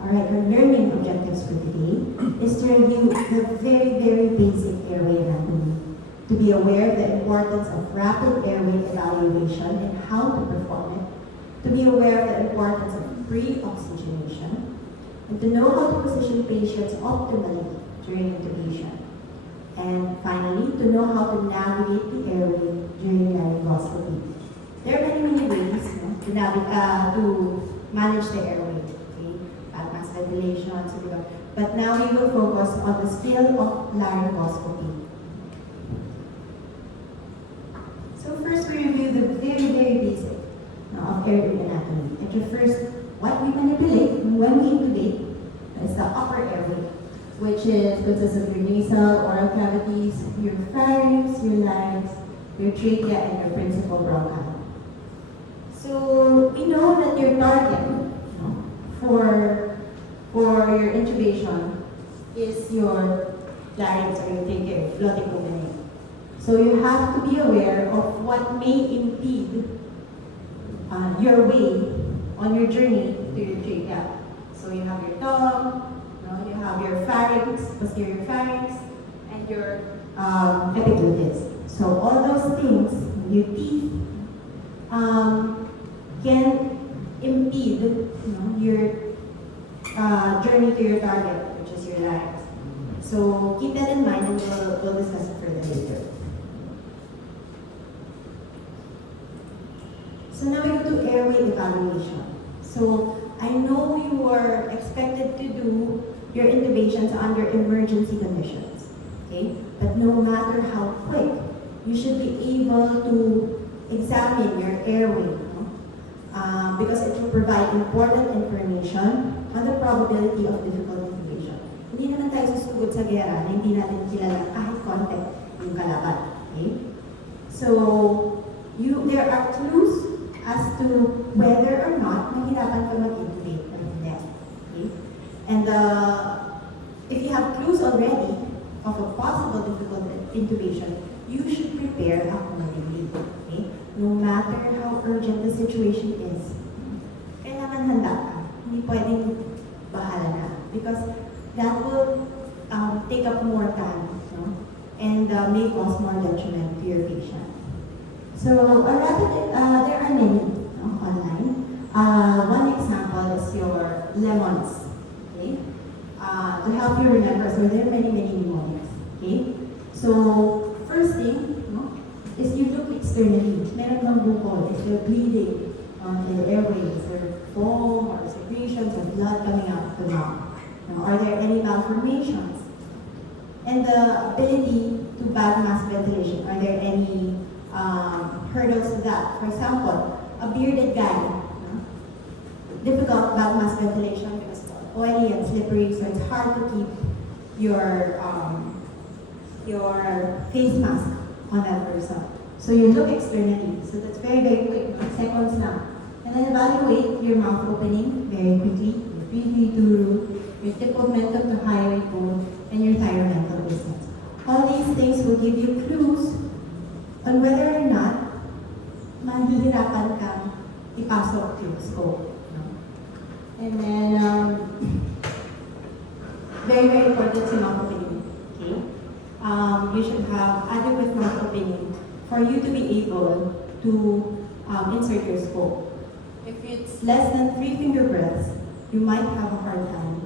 Alright, our learning objectives for today is to review the very basic airway anatomy, to be aware of the importance of rapid airway evaluation and how to perform it, to be aware of the importance of pre-oxygenation, and to know how to position patients optimally during intubation. And finally, to know how to navigate the airway during laryngoscopy. There are many ways to manage the airway. Mass ventilation, but now we will focus on the skill of laryngoscopy. So first we review the very basic of airway anatomy. It refers what we manipulate when we intubate is the upper airway, which consists of your nasal, oral cavities, your pharynx, your larynx, your trachea, and your principal bronchi. So we know that your target for your intubation is your larynx or your trachea, floating opening. So you have to be aware of what may impede your way on your journey to your trachea. So you have your tongue, you have your pharynx, posterior pharynx, and your epiglottis. So all those things, your teeth, can impede your journey to your target, which is your larynx. So keep that in mind, and we'll discuss it further later. So now we go to airway evaluation. So I know you were expected to do your intubations under emergency conditions, okay? But no matter how quick, you should be able to examine your airway, because it will provide important information on the probability of difficult intubation. Hindi naman tayo susugod sa gera na hindi natin kilala kahit konti yung kalaban. Okay? So, there are clues as to whether or not mahirapan ka mag-intubate or hindi. Okay? And if you have clues already of a possible difficult intubation, you should prepare accordingly. Okay? No matter how urgent the situation is, kailangan handa ka. Hindi pwedeng bahala na. Because that will take up more time, and may cause more detriment to your patient. So, there are many online. One example is your lemons. Okay? To help you remember, so there are many pneumonias. Okay? So, first thing is you look externally. Meron bang bukol? If you're bleeding on the airways, or foam, or secretions, or blood coming out of the mouth. Are there any malformations? And the ability to bad mass ventilation. Are there any hurdles to that? For example, a bearded guy. Difficult bad mass ventilation because it's oily and slippery, so it's hard to keep your face mask on that person. So you look externally. So that's very quick, seconds now. And then evaluate your mouth opening very quickly, your free-to-root, your tegmentum to hyoid bone, and your thyromental distance. All these things will give you clues on whether or not mahihirapan kang ipasok yung scope. And then, very important sa mouth opening. Okay? You should have adequate mouth opening for you to be able to insert your scope. If it's less than 3 finger breaths, you might have a hard time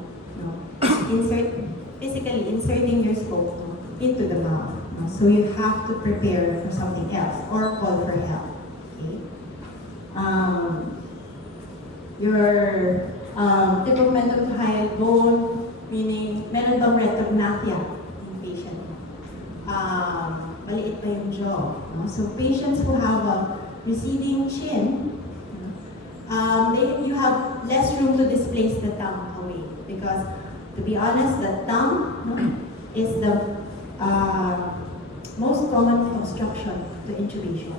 physically inserting your scope into the mouth. So you have to prepare for something else or call for help. Okay? Your tegmentum to hyoid bone, meaning meron bang retrognathia yung patient. Maliit pa yung jaw. So patients who have a receding chin, you have less room to displace the tongue away, because to be honest, the tongue is the most common obstruction to intubation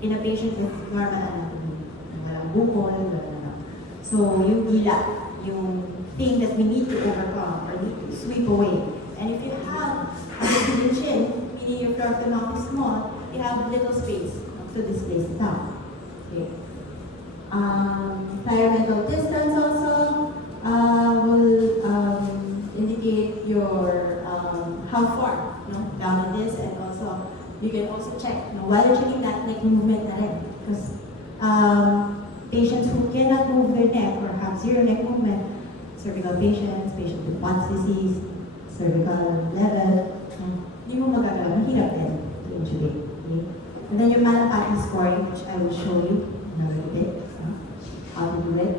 in a patient with normal anatomy. Walang bukol, so yung gila, yung thing that we need to overcome or need to sweep away. And if you have a receding chin, meaning your floor of the mouth is small, you have little space to displace the tongue. Okay. Thyromental distance also. check. While you're checking that, neck movement na rin. Because patients who cannot move their neck or have zero neck movement, cervical patients, patients with Pott's disease, cervical level, hindi mo magagawa, mahirap din to intubate. Okay? And then your Malapati scoring, which I will show you in a little bit, how to do it.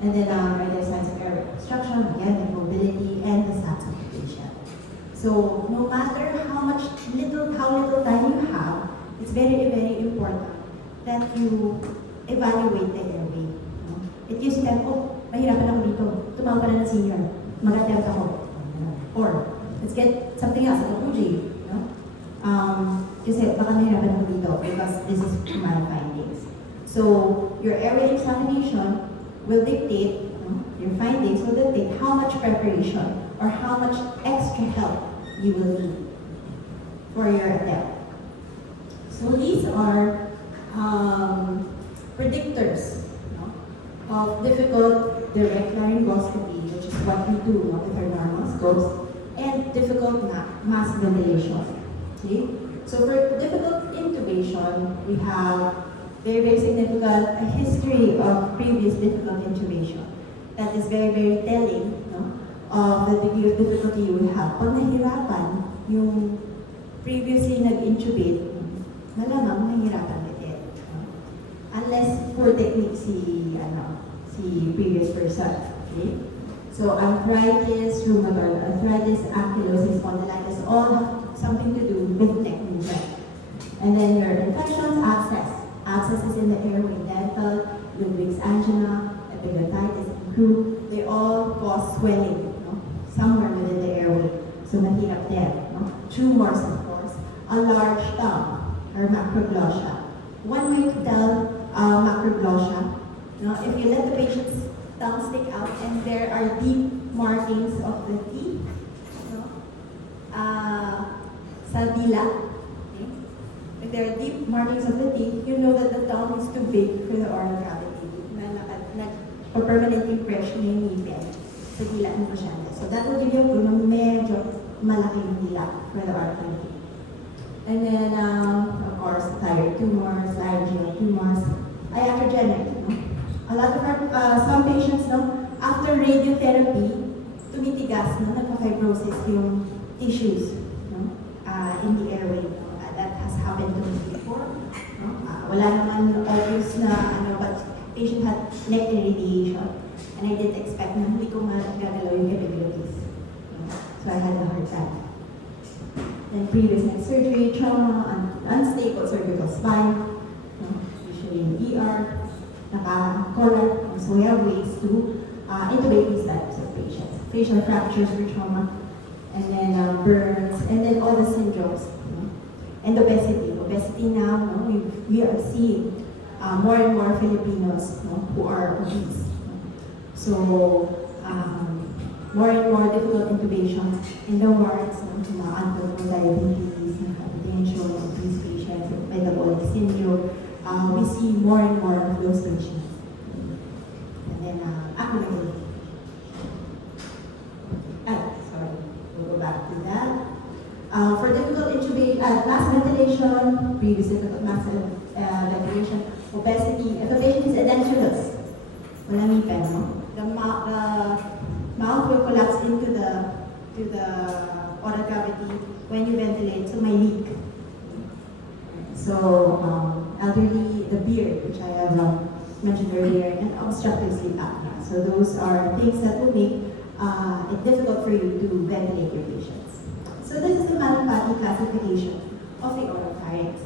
And then the signs of airway obstruction, again, the mobility, and the stats of the patient. So no matter how little time you have, it's very, very important that you evaluate the airway. It gives them, oh, mahirapan ako dito. Tumawag pa na ng senior. Mag-attempt ako. Or, let's get something else, like a UJ. Kasi baka mahirapan ako dito because this is my findings. So, your airway examination will dictate, your findings will dictate how much preparation or how much extra help you will need for your attempt. So these are predictors of difficult direct laryngoscopy, which is what we do with our normal scopes, and difficult mass ventilation. Okay? So for difficult intubation, we have very, very significant a history of previous difficult intubation. That is very, very telling of the degree of difficulty you will have. Pag nahirapan, yung previously nag-intubate, malamang mahirapan ulit. Unless poor technique si previous person. Okay? So arthritis, rheumatoid arthritis, ankylosing spondylitis, all have something to do with neck movement. And then your infections, abscess. Abscess is in the airway, dental, Ludwig's angina, epiglottitis, croup. They all cause swelling somewhere within the airway. So mahirap din. Tumors, of course. A large tongue, or macroglossia. One way to tell macroglossia, if you let the patient's tongue stick out and there are deep markings of the teeth, sa dila. Okay? If there are deep markings of the teeth, you know that the tongue is too big for the oral cavity. Nag-permanent impression yung ngipin sa dila ng pasyente. So that will give you a clue na medyo malaking dila for the oral cavity. And then, of course, thyroid tumors, laryngeal tumors, iatrogenic. A lot of some patients, after radiotherapy, tumitigas, nagka-fibrosis yung tissues in the airway. That has happened to me before. Wala naman obvious na, but patient had neck irradiation. And I didn't expect na hindi ko magagalaw yung capabilities. So I had a hard time. Then previous neck surgery, trauma, unstable cervical spine, usually in ER, naka-collar. So we have ways to intubate these types of patients. Facial fractures for trauma, and then burns, and then all the syndromes. And obesity. Obesity now, we are seeing more and more Filipinos who are obese. So, more and more difficult intubation in the wards, uncontrolled diabetes, hypertension, obese patients, metabolic syndrome. We see more and more of those patients. And then, sorry, we'll go back to that. For difficult intubation, mass ventilation, previous difficult mass ventilation, obesity, if the patient is edentulous, walang ngipin, the mouth will collapse into the oral cavity when you ventilate, so may leak. So, elderly, the beard, which I have mentioned earlier, and obstructive sleep apnea. So those are things that will make it difficult for you to ventilate your patients. So this is the Malapati classification of the oropharynx.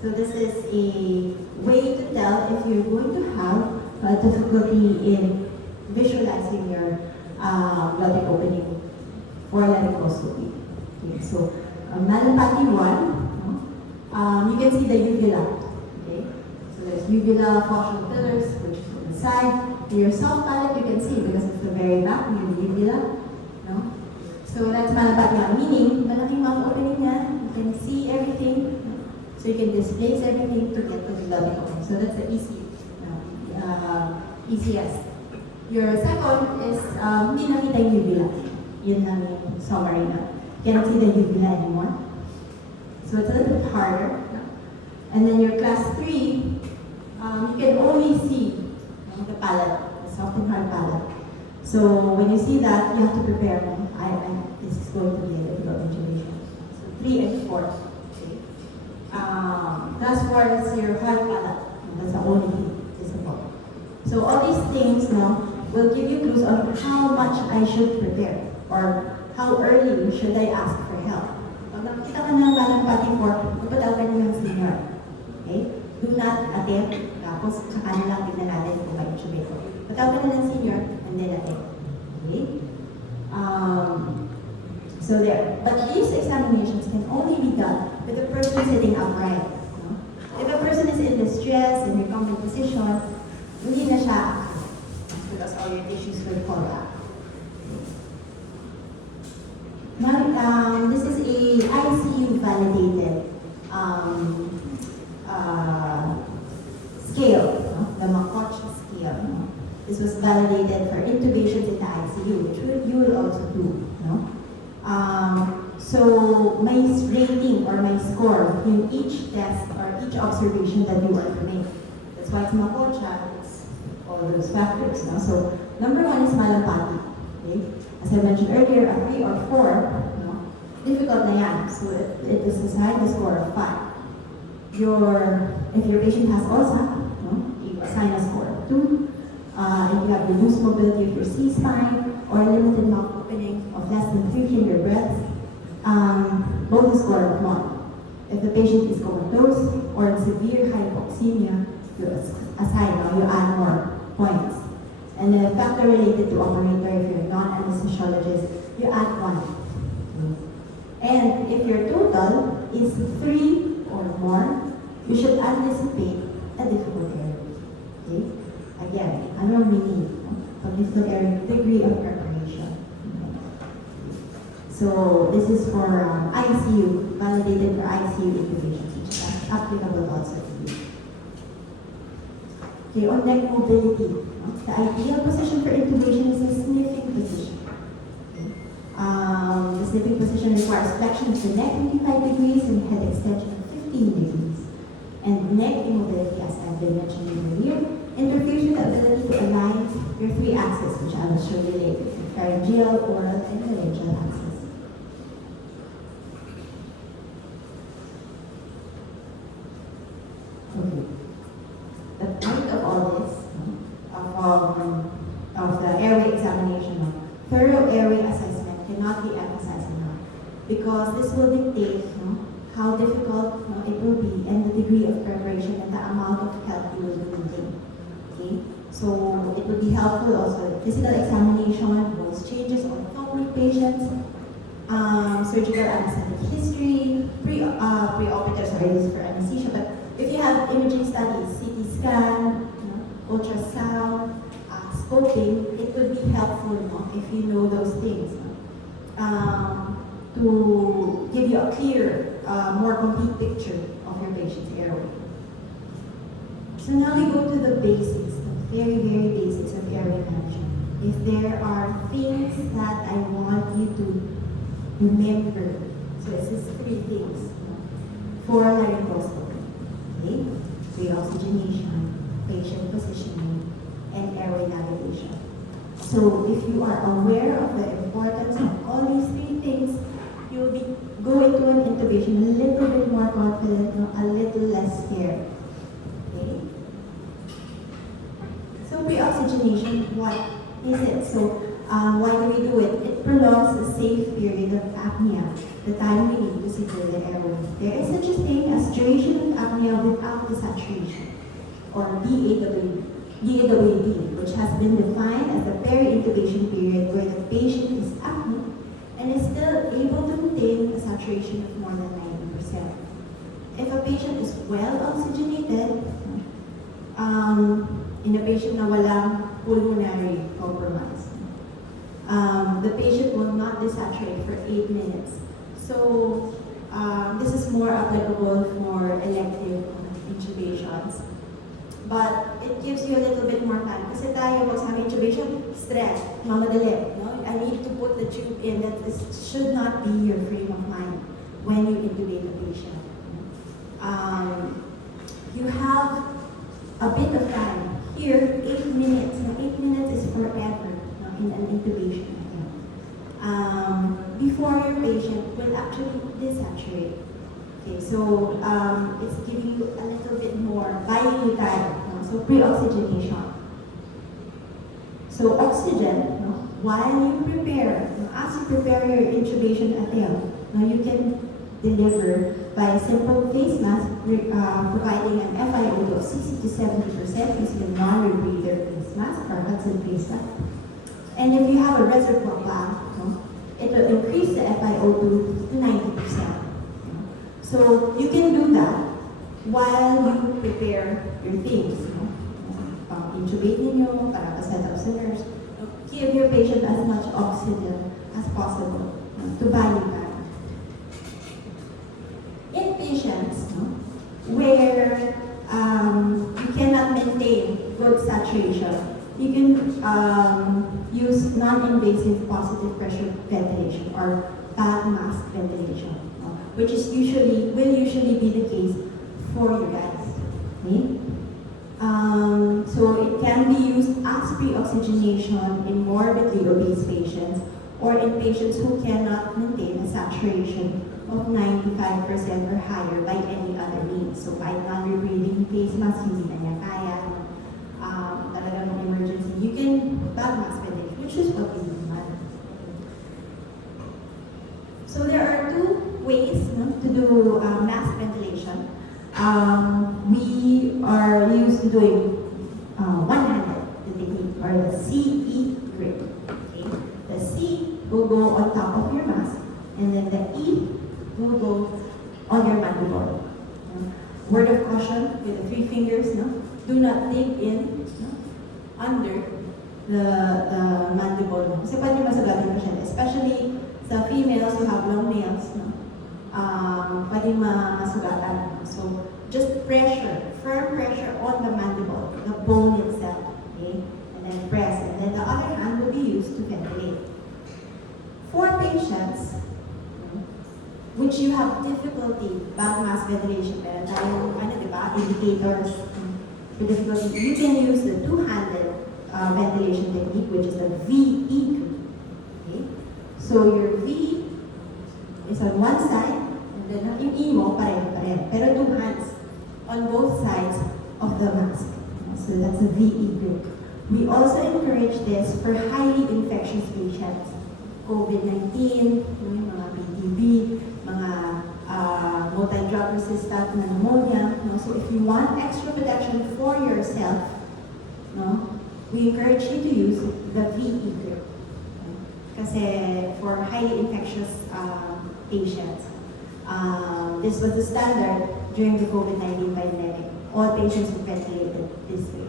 So this is a way to tell if you're going to have difficulty in visualizing your glottic opening for laryngoscopy. Okay, so Malapati 1, you can see the uvula. Okay, so there's uvula, faucial pillars, which is on the side. Your soft palate you can see because it's the very back near the uvula. So that's Malapati 1, meaning malaking mouth opening niya. You can see everything. So you can displace everything to get to the glottic opening. So that's the easiest. Your second is hindi nakita yung uvula. Yun lang yung summary na. Cannot see the uvula anymore. So it's a little bit harder. And then your class 3, you can only see the palate, the soft and hard palate. So when you see that, you have to prepare. This is going to be a difficult intubation. So 3 and 4. Okay. Class 4 is your hard palate. That's the only thing visible. So all these things now will give you clues on how much I should prepare or how early should I ask for help. Pag nakita ka ng malampati 4, magpatawag ka ng senior. Okay? Do not attempt, tapos tsaka na lang tignan natin kung ma-intubate ko. Patawag ka na ng senior, and then attempt. Okay? So there. But these examinations can only be done with the person sitting upright. No? If a person is in distress, in recumbent position, hindi na siya because all your tissues will fall back. Now, this is a ICU validated scale, no? The Makoch scale. No? This was validated for intubations in the ICU, which you will also do. No? So my rating or my score in each test or each observation that you want to make. That's why it's Makocha, it's all those factors. No? So number 1 is malampati. Okay? As I mentioned earlier, a 3 or 4, no? Difficult na yan. So it is assigned a score of 5. If your patient has OSA, no? You assign a score of 2. If you have reduced mobility of your C-spine or limited mouth opening of less than 3 finger breaths, both a score of 1. If the patient is comatose or in severe hypoxemia, you assign, you add more points. And the factor related to operator, if you're non-anesthesiologist, you add 1. And if your total is 3 or more, you should anticipate a difficult area. Okay? Again, ano meaning of difficult area? Degree of preparation. So this is for ICU, validated for ICU intubations, which is applicable also to you. Okay, on neck mobility. The ideal position for intubation is a sniffing position. The sniffing position requires flexion of the neck 25 degrees and head extension of 15 degrees. And neck immobility, as I've been mentioning earlier, interferes with the ability to align your 3 axes, which I will show you later, the pharyngeal, oral, and laryngeal axis. Okay. The point of all this, of the airway examination, thorough airway assessment cannot be emphasized enough because this will dictate how difficult it will be and the degree of preparation and the amount of help you will be needing. Okay? So it will be helpful also. Physical examination, voice changes, orthotic patients, surgical anesthetic history, preoperative, sorry, this is for anesthesia, but if you have imaging studies, CT scan, ultrasound, scoping, it would be helpful if you know those things to give you a clear, more complete picture of your patient's airway. So now we go to the basics, the very, very basics of airway management. If there are things that I want you to remember, so this is 3 things for laryngoscopy, okay? Pre-oxygenation, patient positioning, and airway navigation. So if you are aware of the importance of all these 3 things, you will be going to an intubation a little bit more confident, a little less scared. Okay? So pre-oxygenation, what is it? So why do we do it? It prolongs a safe period of apnea, the time we need to secure the airway. There is such a thing as duration of apnea without desaturation, or DAWD, which has been defined as the peri-intubation period where the patient is apneic and is still able to maintain a saturation of more than 90%. If a patient is well oxygenated, in a patient na walang pulmonary compromise, the patient will not desaturate for 8 minutes. So this is more applicable for elective intubations. But it gives you a little bit more time. Kasi tayo, pag sa intubation, stress, mamadali. No? I need to put the tube in. That should not be your frame of mind when you intubate a patient. you have a bit of time. Here, 8 minutes. Now, 8 minutes is forever, no, in an intubation. Before your patient will actually desaturate. Okay, so it's giving you a little bit more, buying you time. No? So pre-oxygenation. So oxygen, no, while you prepare, no, as you prepare your intubation attempt, no, you can deliver by a simple face mask, providing an FiO2 of 60 to 70% using a non-rebreather face mask or Hudson face mask. And if you have a reservoir valve, no, it will increase the FiO2 to 90%. So you can do that while you prepare your things. Intubate ninyo, para pa-set up sa nurse. Give your patient as much oxygen as possible to buy you time. In patients where you cannot maintain good saturation, you can use non-invasive positive pressure ventilation or bag mask ventilation, which is will usually be the case for you guys. Okay? So it can be used as pre-oxygenation in morbidly obese patients or in patients who cannot maintain a saturation of 95% or higher by any other means. So by non-rebreathing face mask, hindi na niya kaya, talagang emergency, you can bag mask ventilation, which is what we do. So there are two ways to do mask ventilation. We are used to doing one-handed technique, or the CE grip. Okay? The C will go on top of your mask, and then the E will go on your mandible. Word of caution with the 3 fingers, do not dig in under the mandible. Kasi pwede masagatin pa siya, especially sa females who have long nails, pwede masugatan. So just pressure, firm pressure on the mandible, the bone itself, okay? And then press, and then the other hand will be used to ventilate. For patients which you have difficulty bag mask ventilation, meron tayong indicators for difficulty, you can use the two-handed ventilation technique, which is the VE. Okay? So your V is on one side, and then yung E mo, pareho. Pero 2 hands on both sides of the mask. So that's a VE grip. We also encourage this for highly infectious patients. COVID-19, mga PTB, mga multi-drug resistant na pneumonia. So if you want extra protection for yourself, we encourage you to use the VE grip. Kasi for highly infectious patients, this was the standard during the COVID-19 pandemic. All patients were ventilated this way.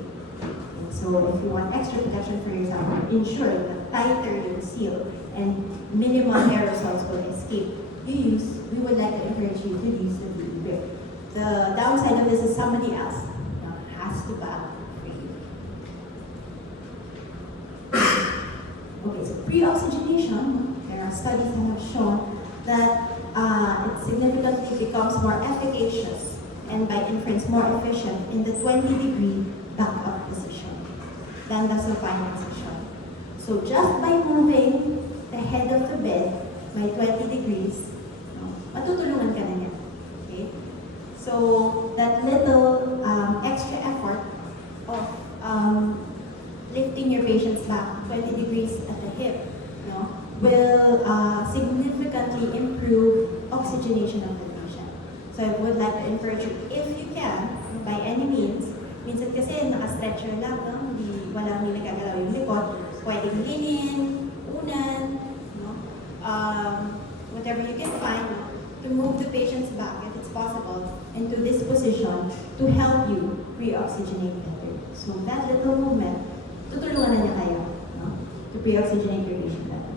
So if you want extra protection for yourself, ensure that tighter your seal and minimal aerosols will escape. We would like to encourage you to use the VE grip. The downside of this is somebody else has to bag for you. Okay, so pre-oxygenation, there are studies that have shown that it significantly becomes more efficacious and by inference more efficient in the 20-degree back-up position than the supine position. So just by moving the head of the bed by 20 degrees, matutulungan ka na niya. Okay? So that little extra effort of lifting your patient's back 20 degrees at the hip will significantly improve oxygenation of the patient. So I would like to encourage you, if you can, by any means, minsan kasi naka-stretcher lang, walang nagagalaw yung likod, pwedeng linin, unan, whatever you can find, to move the patient's back, if it's possible, into this position to help you pre-oxygenate better. So that little movement, tutulungan na niya kayo to pre-oxygenate your patient better.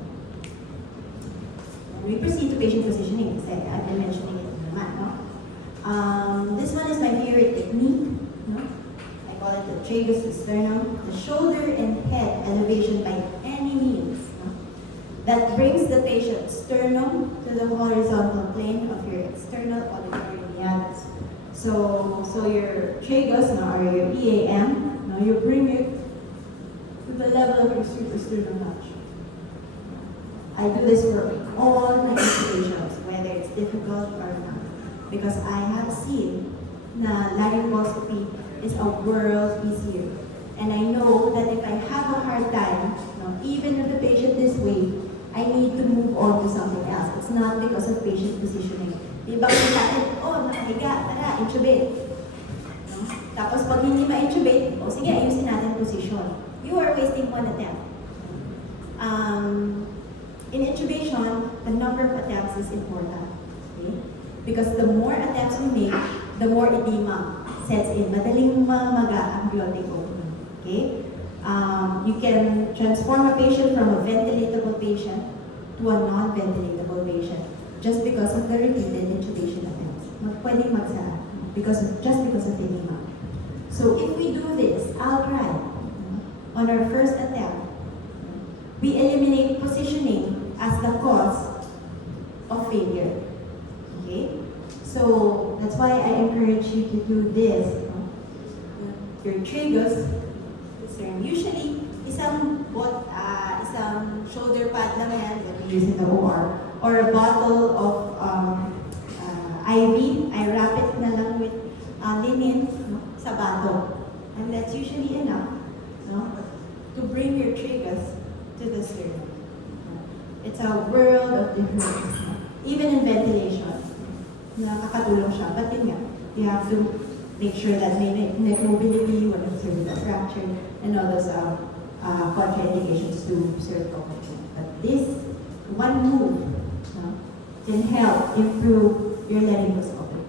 We proceed to patient positioning, kasi I've been mentioning it naman. This one is my favorite technique. I call it the tragus sternum, the shoulder and head elevation by any means. That brings the patient's sternum to the horizontal plane of your external auditory meatus. So so your tragus, or your EAM, you bring it to the level of your suprasternal notch. I do this for all my intubations, whether it's difficult or not. Because I have seen na laryngoscopy is a world easier. And I know that if I have a hard time, even if the patient is weak, I need to move on to something else. It's not because of patient positioning. Diba kung natin, nakahiga, tara, intubate. No? Tapos pag hindi ma-intubate, sige, ayusin natin position. You are wasting one attempt. In intubation, the number of attempts is important. Okay? Because the more attempts we make, the more edema sets in. Madaling mamaga ang glottic. Okay? You can transform a patient from a ventilatable patient to a non-ventilatable patient just because of the repeated intubation attempts. Pwedeng magsara just because of edema. So if we do this outright on our first attempt, we eliminate positioning as the cause of failure. Okay? So that's why I encourage you to do this. Your tragus, usually isang shoulder pad lang yan that we use in the OR, or a bottle of IV. I wrap it na lang with linen sa bottle, and that's usually enough to bring your tragus to the sternum. It's a world of difference. Even in ventilation, nakakatulong siya. But yun nga, you have to make sure that may neck mobility, when it's cervical fracture, and all those contraindications to cervical fracture. But this one move can help improve your laryngoscopy.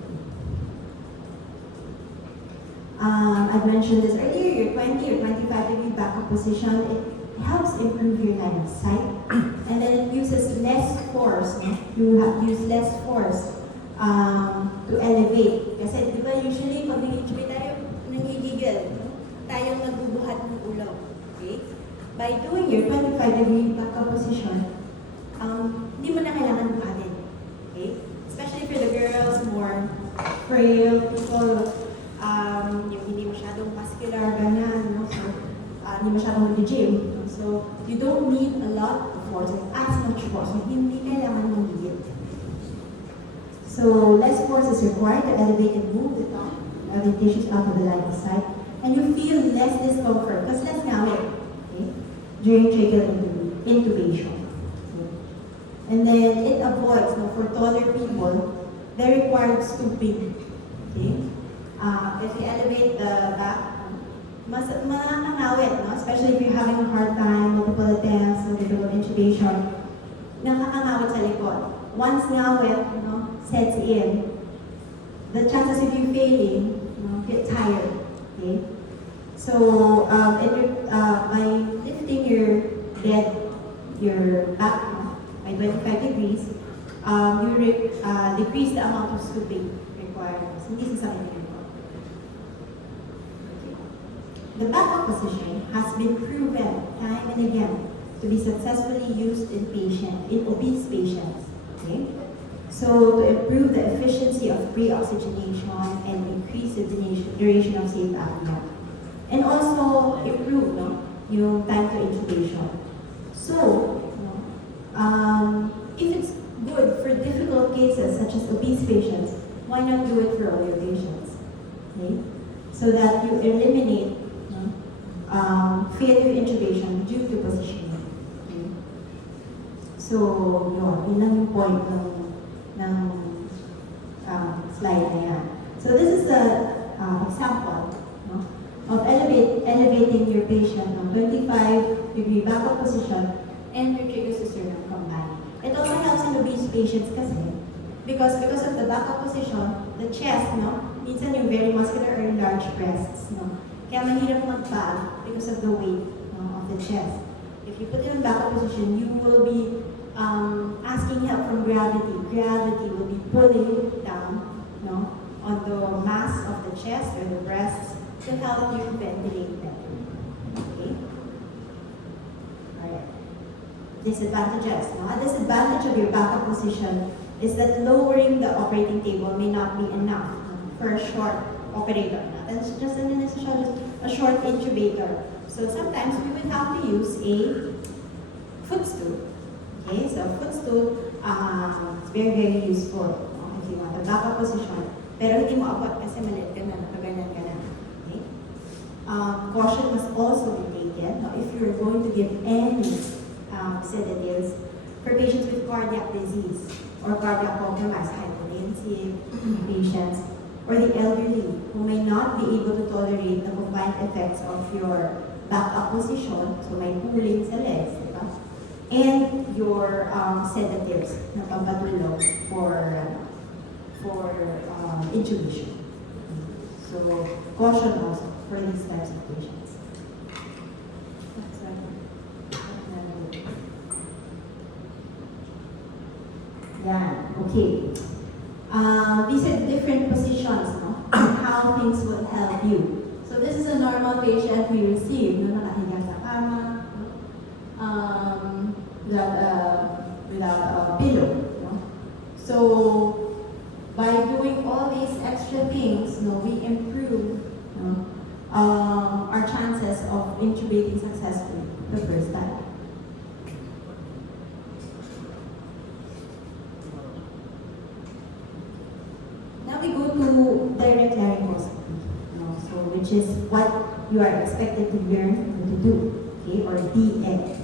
I mentioned this earlier, your 20 or 25 degree backup position, it helps improve your line of sight, and then it uses less force. You have to use less force to elevate. Kasi di ba usually pag nag-intubate tayo, nangigigil, tayong nagbubuhat ng ulo. Okay? By doing your 25 degree backup position, hindi mo na kailangan buhatin. Okay? Especially for the girls, more frail people, yung hindi masyadong muscular, ganyan, so, hindi masyadong nag-gym. So, you don't need a lot of force, as much force, hindi kailangan mong higit. So, less force is required to elevate and move the tongue, tissues out of the line of sight, and you feel less discomfort, because less ngawit, okay, during tracheal intubation. Okay. And then, it avoids, for taller people, the required stooping. Okay? If you elevate the back, mas nakakangawit, especially if you're having a hard time, multiple attempts, multiple intubation, nakakangawit sa likod. Once ngawit, sets in, the chances of you failing gets higher. Okay? So, by lifting your back by 25 degrees, you decrease the amount of stooping required. Hindi sasakit yung likod. Okay. The backup position has been proven time and again to be successfully used in obese patients. Okay? So, to improve the efficiency of pre-oxygenation and increase the duration of safe apnea. And also, improve yung time to intubation. So, if it's good for difficult cases such as obese patients, why not do it for all your patients? Okay? So that you eliminate failure intubation due to positioning. Okay? So, yun lang yung point ng slide na yan. So this is an example of elevating your patient from 25 degree backup position and your tragus to sternum combined. It also helps in obese patients kasi because of the backup position, the chest, minsan yung very muscular or large breasts, kaya mahirap mag-bag because of the weight of the chest. If you put it in backup position, you will be asking help from gravity. Gravity will be pulling down on the mass of the chest or the breasts to help you ventilate better. Okay? Alright. Disadvantages. A disadvantage of your backup position is that lowering the operating table may not be enough for a short operator. That's just an initial, just a short intubator. So sometimes we would have to use a footstool. Okay, so footstool is very, very useful if you want a backup position. Pero hindi mo abot kasi maliit ka na, nakaganyan ka na. Okay? Caution must also be taken if you're going to give any sedatives for patients with cardiac disease or cardiac compromise, hypertensive patients, or the elderly who may not be able to tolerate the combined effects of your backup position, so may pulling sa legs, diba? And your sedatives na pampatulog for intubation. So caution also for these types of patients. Yeah, okay. These are different positions, no? And how things will help you. So this is a normal patient we receive, no? Nakahiga sa kama, no? Without a pillow, no? So by doing all these extra things, no, we improve, no, our chances of intubating successfully the first time. Now we go to direct laryngoscopy, so which is what you are expected to learn to do, okay, or DL.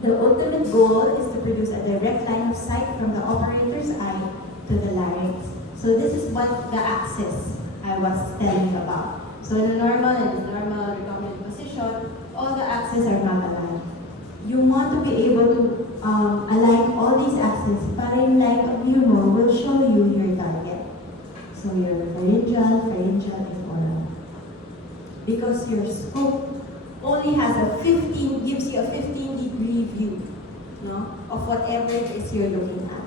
The ultimate goal is to produce a direct line of sight from the operator's eye to the larynx. So this is what the axis I was telling you about. So in a normal recombinant position, all the axes are not aligned. You want to be able to align all these axes para yung light of humor will show you your target. So your pharyngeal, and oral. Because your scope only has gives you a 15-degree view, no, of whatever it is you're looking at.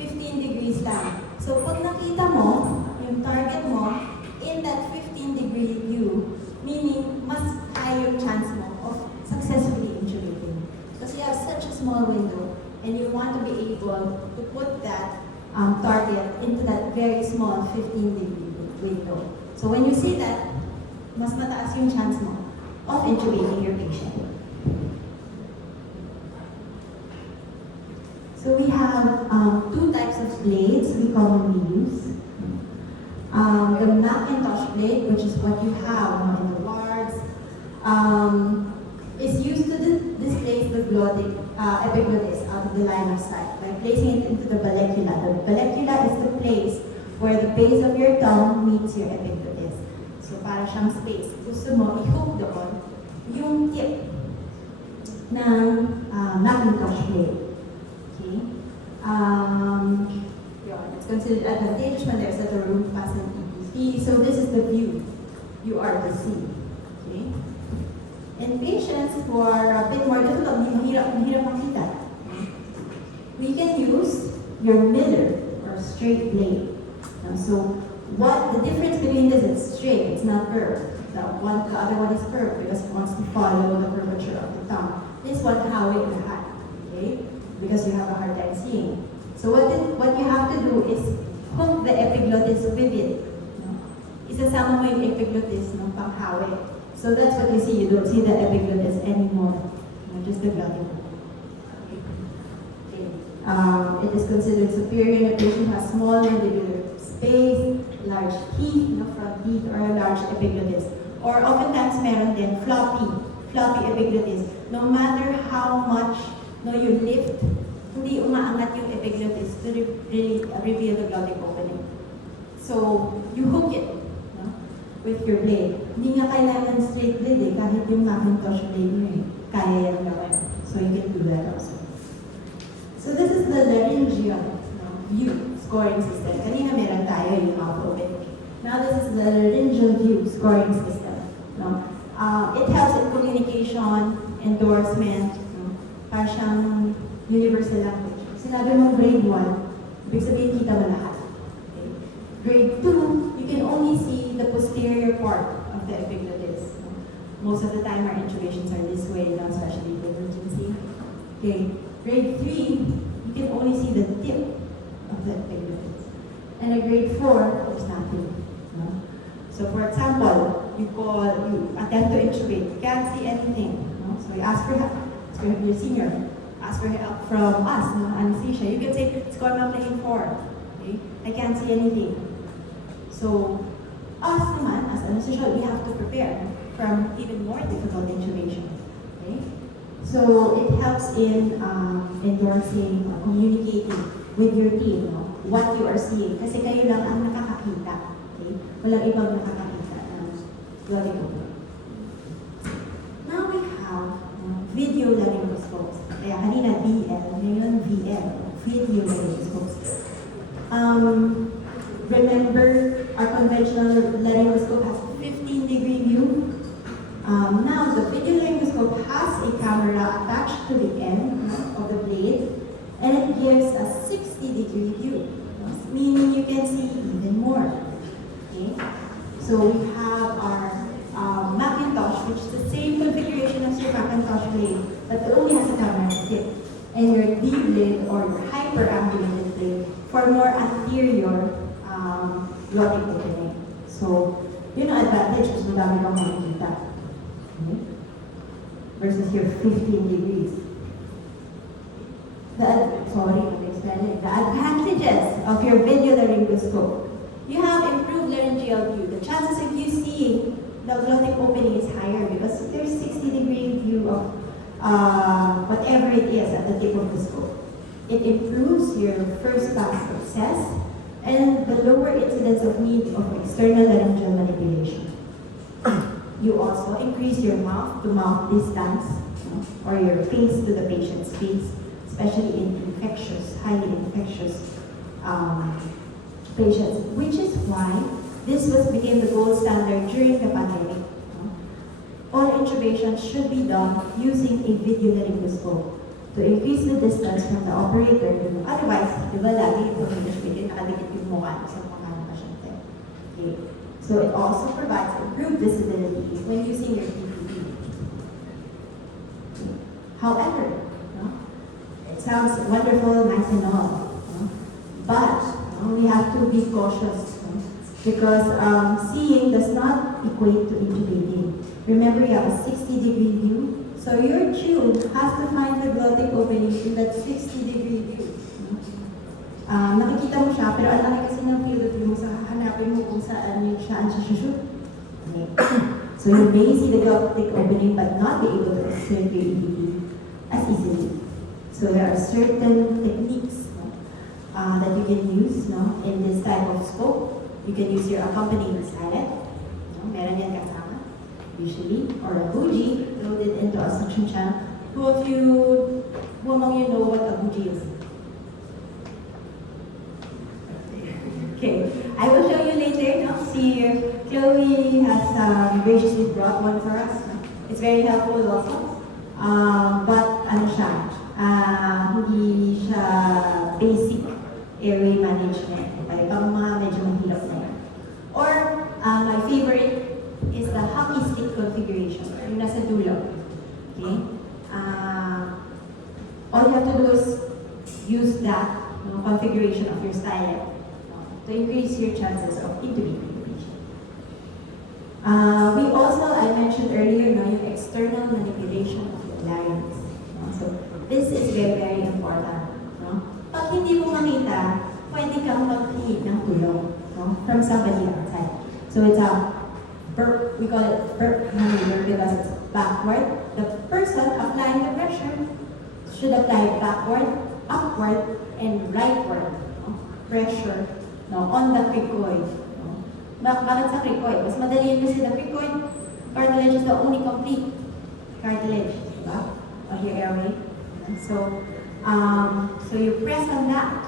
15 degrees lang. So pag nakita mo yung target mo in that 15-degree view, meaning mas high yung chance mo of successfully intubating. Because you have such a small window and you want to be able to put that target into that very small 15-degree window. So when you see that, mas mataas yung chance mo of intubating your patient. So we have two types of blades we commonly use. The Macintosh blade, which is what you have in the wards, is used to displace the epiglottis out of the line of sight by placing it into the vallecula. The vallecula is the place where the base of your tongue meets your epiglottis. So para siyang space. Gusto mo i-hook doon yung tip ng Macintosh blade. It's considered advantageous when there's a room to pass an EPP. So this is the view you are to see. Okay? In patients who are a bit more difficult, mahirap makita, we can use your miller or straight blade. So what the difference between this is straight, it's not curved. The other one is curved because it wants to follow the curvature of the tongue. This one hawig lahat. Okay? Because you have a hard time seeing. So what you have to do is hook the epiglottis with it. No? Isasama mo yung epiglottis ng panghawig. So that's what you see. You don't see the epiglottis anymore. Just the glottis. Okay. It is considered superior in a patient who has small mandibular space, large teeth, front teeth, or a large epiglottis. Or oftentimes meron din floppy epiglottis. No matter how much you lift, hindi umaangat yung epiglottis to really reveal the glottic opening. So, you hook it with your blade. Hindi nga kailangan straight blade kahit yung Macintosh blade nyo kaya yan gawin. So, you can do that also. So, this is the laryngeal view scoring system. Kanina meron tayo yung mouth open. Now, this is the laryngeal view scoring system. It helps in communication, endorsement, para siyang universal language. Sinabi mo grade 1, ibig sabihin kita mo lahat. Okay. Grade 2, you can only see the posterior part of the epiglottis. Most of the time our intubations are this way, especially in emergency. Okay. Grade 3, you can only see the tip of the epiglottis. And at grade 4, there's nothing. No? So for example, you attempt to intubate, can't see anything. No? So you ask for help. So your senior, ask for help from us, no? Anesthesia. You can say, it's called plane 4. Okay? I can't see anything. So us naman, as anesthesia, we have to prepare from even more difficult intubation. Okay? So it helps in endorsing, communicating with your team, no? What you are seeing. Kasi kayo lang ang nakakakita. Okay? Walang ibang nakakakita ng glory hole. Now we have video laryngoscopes. Kaya kanina BL, ngayon VL, video laryngoscopes. Remember, our conventional laryngoscope has 15-degree view. Now, the video laryngoscope has a camera attached to the end of the blade, and it gives a 60-degree view, meaning you can see even more. Okay? So we have our Macintosh, which is the same configuration as your Macintosh blade, but it only has a camera tip, and your D blade or your hyperambulated blade for more anterior glottic opening. So, yun ang advantage kasi madami kang makikita. Okay? Versus your 15 degrees. The advantages of your video laryngoscope. You have improved laryngeal view. The chances of you seeing the glottic opening is higher because there's 60-degree view of whatever it is at the tip of the scope. It improves your first pass success and the lower incidence of need of external laryngeal manipulation. You also increase your mouth-to-mouth distance, or your face to the patient's face, especially in highly infectious patients, which is why this became the gold standard during the pandemic. All intubations should be done using a video laryngoscope to increase the distance from the operator. Otherwise, di ba lagi ito intubate, nakadikit yung mukha sa mukha ng pasyente. Okay. So it also provides improved visibility when using your PPE. However, it sounds wonderful, nice and all, but we have to be cautious because seeing does not equate to intubating. Remember, you have a 60-degree view, so your tube has to find the glottic opening in that 60-degree view. Nakikita mo siya, pero ang laki kasi ng field of view, sa hanapin mo kung saan siya shoot. Okay. So you may see the glottic opening but not be able to insert your EDD as easily. So there are certain techniques that you can use in this type of scope. You can use your accompanying stylet. Meron yan kasama, usually, or a bougie loaded into a suction channel. Who among you know what a bougie is? Okay, I will show you later. See, Chloe has graciously brought one for us. It's very helpful also. But ano siya? Hindi siya basic airway management. Okay, pang mga medyo mahirap na yan. Or, my favorite is the hockey stick configuration. Yung nasa dulo. Okay? All you have to do is use that configuration of your stylet to increase your chances of intubating the patient. We also, I mentioned earlier, yung external manipulation of the larynx. So, this is very, very important. Pag hindi mo makita, pwede kang mag-need ng tulong from somebody outside. So it's a burp, we call it burp maneuver because it's backward. The person applying the pressure should apply backward, upward, and rightward pressure on the cricoid. Bakit sa cricoid? Mas madali yun kasi the cricoid cartilage is the only complete cartilage, diba? Of your airway. So you press on that,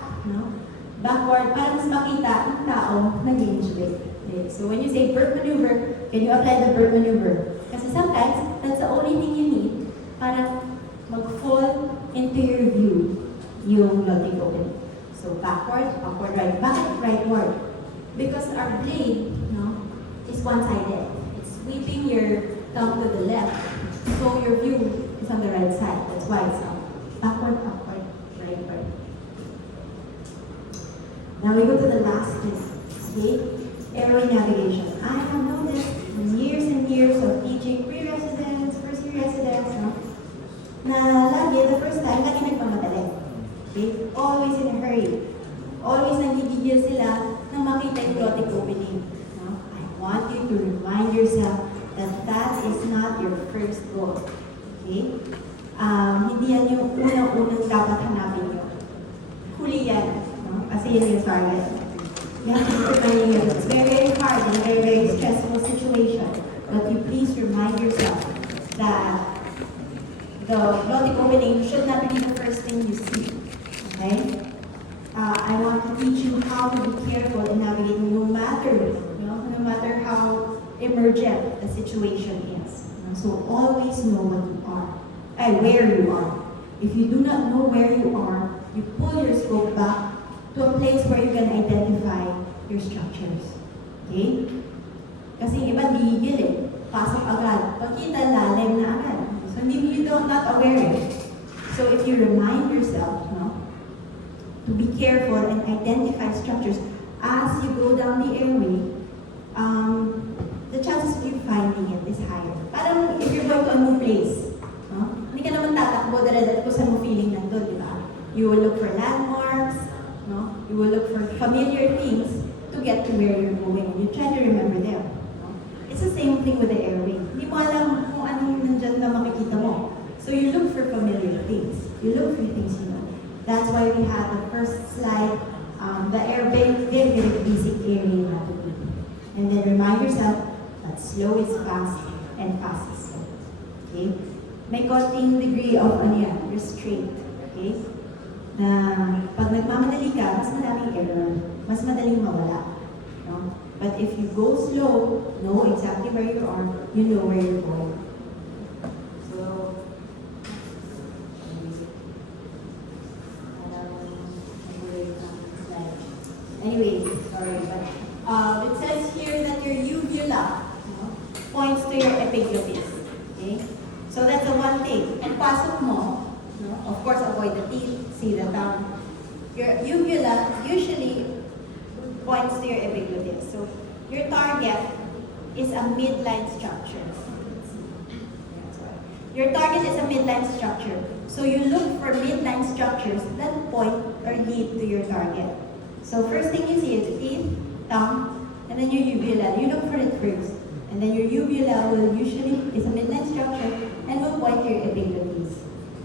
backward, para mas makita ang tao nag-intubate. Okay. So when you say burp maneuver, can you apply the burp maneuver? Kasi sometimes, that's the only thing you need para mag-fall into your view yung glottic opening. So backward, upward, right. Bakit rightward? Because our blade is one-sided. It's sweeping your thumb to the left. So your view is on the right side. That's why it's backward, upward, rightward. Now we go to the last thing. Okay? Airway airway navigation. I have known this in years and years of teaching pre-residents, first-year residents, no? Na lagi, the first time, lagi nagmamadali. Okay? Always in a hurry. Always nagigigil sila nang makita yung glotic opening. No? I want you to remind yourself that that is not your first goal. Okay? Hindi yan yung unang-unang dapat hanapin nyo. Huli yan. No? Kasi yun yung target. You have to remind you. It's very, very hard and very, very stressful situation. But you please remind yourself that the glotic opening should not be the first thing you see. Okay? I want to teach you how to be careful in navigating no matter how emergent the situation is. So always know what you are, where you are. If you do not know where you are, you pull your scope back to a place where you can identify your structures. Okay? Kasi iba gigil eh. Pasok agad. Pagkita, lalim na agad. So maybe you not aware it. So if you remind yourself, to be careful and identify structures as you go down the airway, the chances of you finding it is higher. Parang if you're going to a new place, hindi ka naman tatakbo dala-dala kung saan mo feeling nandun, di ba? You will look for landmarks, you will look for familiar things to get to where you're going. You try to remember them. It's the same thing with the airway. Hindi mo alam kung anong nandyan na makikita mo. So you look for familiar things. You look for things you know. That's why we have the first slide, the airway, very, very basic airway anatomy. And then remind yourself that slow is fast and fast is slow. Okay? May konting degree of restraint. Okay? Na pag nagmamadali ka, mas madaming error, mas madaling mawala. No? But if you go slow, know exactly where you are, you know where you're going. So, anyway, sorry, but it says here that your uvula points to your epiglottis. Okay? So that's the one thing. And pasok mo, of course, avoid the teeth, see the tongue. Your uvula usually points to your epiglottis. So your target is a midline structure. Your target is a midline structure. So you look for midline structures that point or lead to your target. So first thing you see is teeth, tongue, and then your uvula. You look for it first. And then your uvula will usually is a midline structure and will point to your epiglottis.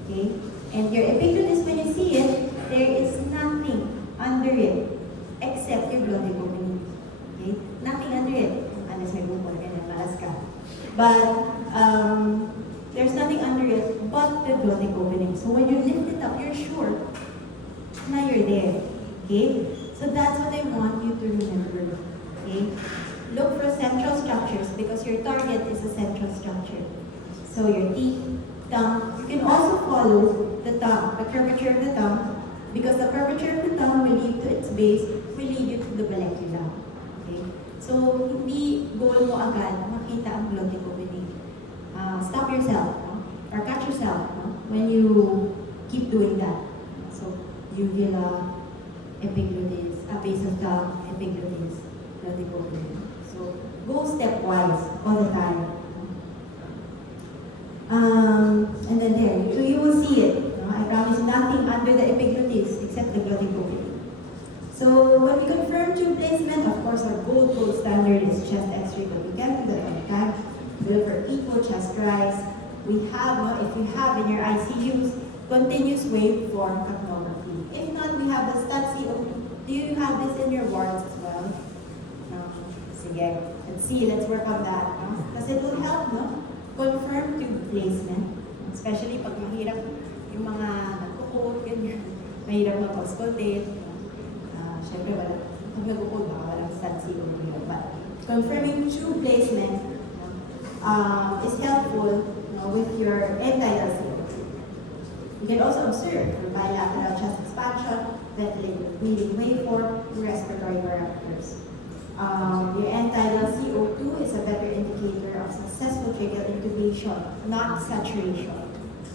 Okay? And your epiglottis, when you see it, there is nothing under it except your glotic opening. Okay? Nothing under it. Unless may bukol ka na malas ka. But there's nothing under it but the glotic opening. So when you lift it up, you're sure now you're there. Okay? So that's what I want you to remember. Okay? Look for central structures because your target is a central structure. So your teeth, tongue. You can also follow the tongue, the curvature of the tongue, because the curvature of the tongue will lead to its base, will lead you to the vallecula. Okay? So, hindi goal mo agad makita ang glotic opening. Stop yourself, or catch yourself when you keep doing that. So, uvula, epiglottis, base of tongue, epiglottis, glotic opening. So, go stepwise all the time. And then there, so you will see it. I promise nothing under the epiglottis except the glotic opening. So when we confirm tube placement, of course our gold standard is chest X-ray, but we can't do that all the time. We look for equal chest rise. We have, if you have in your ICUs, continuous waveform capnography. If not, we have the STAT-CO2. Do you have this in your wards as well? No. Sige. Let's see, let's work on that. Because it will help, confirm tube placement, especially pag mahirap yung mga nagkukod, ganyan, mahirap mag-auscultate. Siyempre, pag nagkukod, baka walang STAT-CO but confirming tube placement is helpful with your end-tidal CO2. You can also observe your bilateral chest expansion, ventilated breathing waveform, respiratory parameters. Your end-tidal CO2 is a better indicator of successful tracheal intubation, not saturation.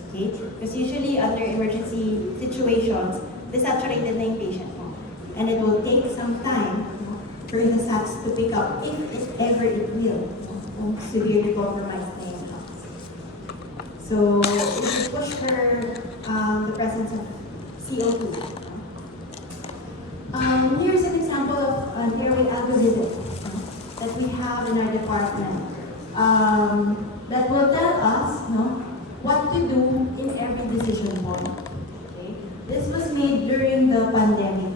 Okay? Because usually under emergency situations, desaturated na yung patient mo. And it will take some time for the SATs to pick up if ever it will, kung severely compromised na yung lungs. So, if you push her the presence of CO2. Here's an example of an airway algorithm that we have in our department that will tell us what to do in every decision point. Okay? This was made during the pandemic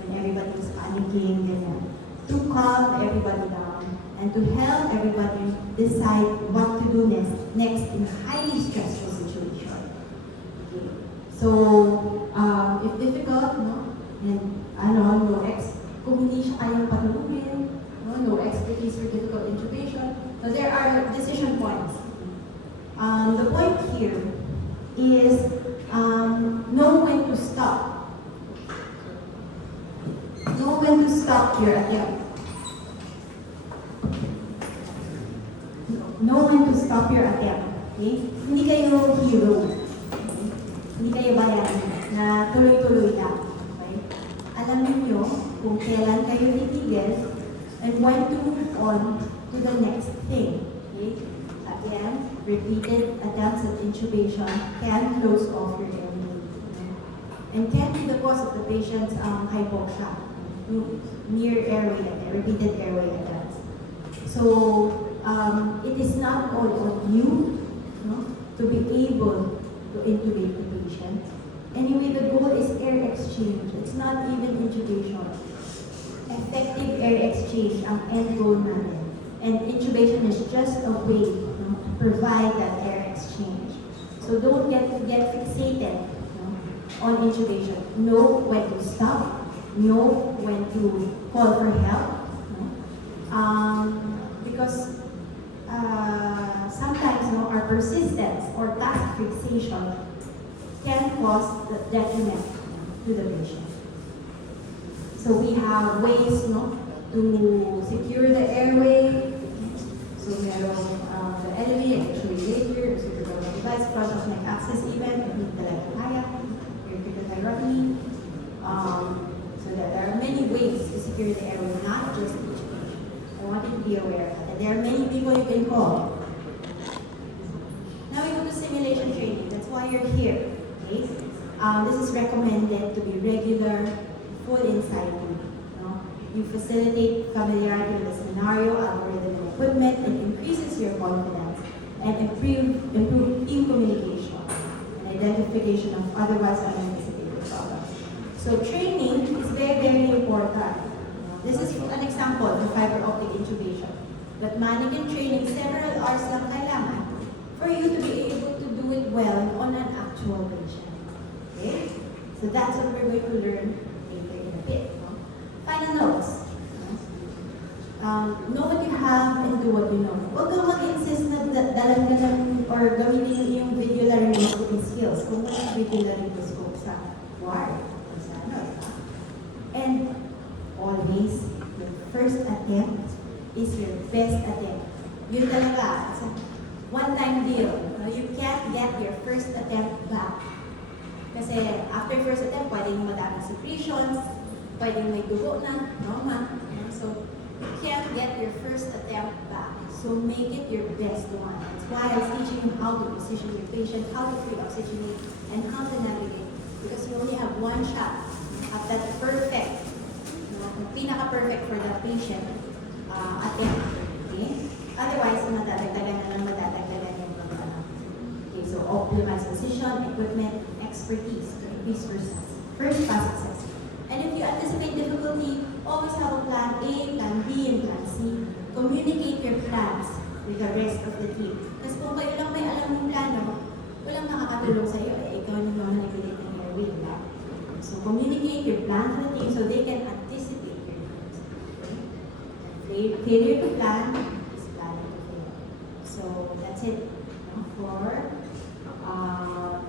when everybody was panicking and to calm everybody down and to help everybody decide what to do next in a highly stressful situation. Okay? So, if difficult, kung hindi siya kayang patulungin, no expertise for difficult intubation, so there are decision points. The point here is know when to stop. Know when to stop your attempt. Know when to stop your attempt. Okay? Hindi kayo hero. Okay? Hindi kayo bayan na tuloy-tuloy lang. Okay? Alam niyo kung kailan kayo titigil and when to move on to the next thing. Okay? Again, repeated attempts at intubation can close off your airway and can be the cause of the patient's hypoxia, near airway repeated airway attempts. So it is not all on you to be able to intubate the patient. Anyway, the goal is air exchange. It's not even intubation. Effective air exchange ang end goal natin. And intubation is just a way to provide that air exchange. So don't get fixated on intubation. Know when to stop. Know when to call for help. Because sometimes our persistence or task fixation can cause the detriment to the patient. So we have ways to secure the airway. So we have the LV, and actually later, so we have a device, front of neck access event, the left kaya, therapy. So there are many ways to secure the airway, not just intubation. I want you to be aware of that. And there are many people you can call. Now we go to simulation training. That's why you're here. Okay? This is recommended to be regular, full insight. You facilitate familiarity with the scenario, algorithm, and equipment, and increases your confidence, and improve team communication and identification of otherwise unanticipated problems. So training is very, very important. This is an example of fiber optic intubation. But mannequin training, several hours lang kailangan for you to be able to do it well on an actual patient. Okay? So that's what we're going to learn later in a bit. Final notes. Know what you have and do what you know. Huwag kang mag-insist na dalan ka lang or gamitin yung iyong video laryngoscopy skills kung walang video laryngoscope sa ward or sa And always, your first attempt is your best attempt. Yun talaga. It's a one-time deal. You can't get your first attempt back. Kasi after first attempt, pwedeng madaming secretions, pwedeng may dugo na, normal. So, you can't get your first attempt back. So, make it your best one. That's why I was teaching you how to position your patient, how to pre-oxygenate, and how to navigate. Because you only have one shot at that perfect, pinaka-perfect for the patient attempt. Okay? Otherwise, madadagdagan na lang madadagdagan yung mga Okay, so optimize position, equipment, expertise to increase first pass success. And if you anticipate difficulty, always have a plan A, plan B, and plan C. Communicate your plans with the rest of the team. Kasi kung kayo lang may alam ng plano, walang makakatulong sa iyo, ikaw yung manipulate ng airway. So communicate your plan to the team so they can anticipate your plans. Failure to plan is planning to fail. So that's it for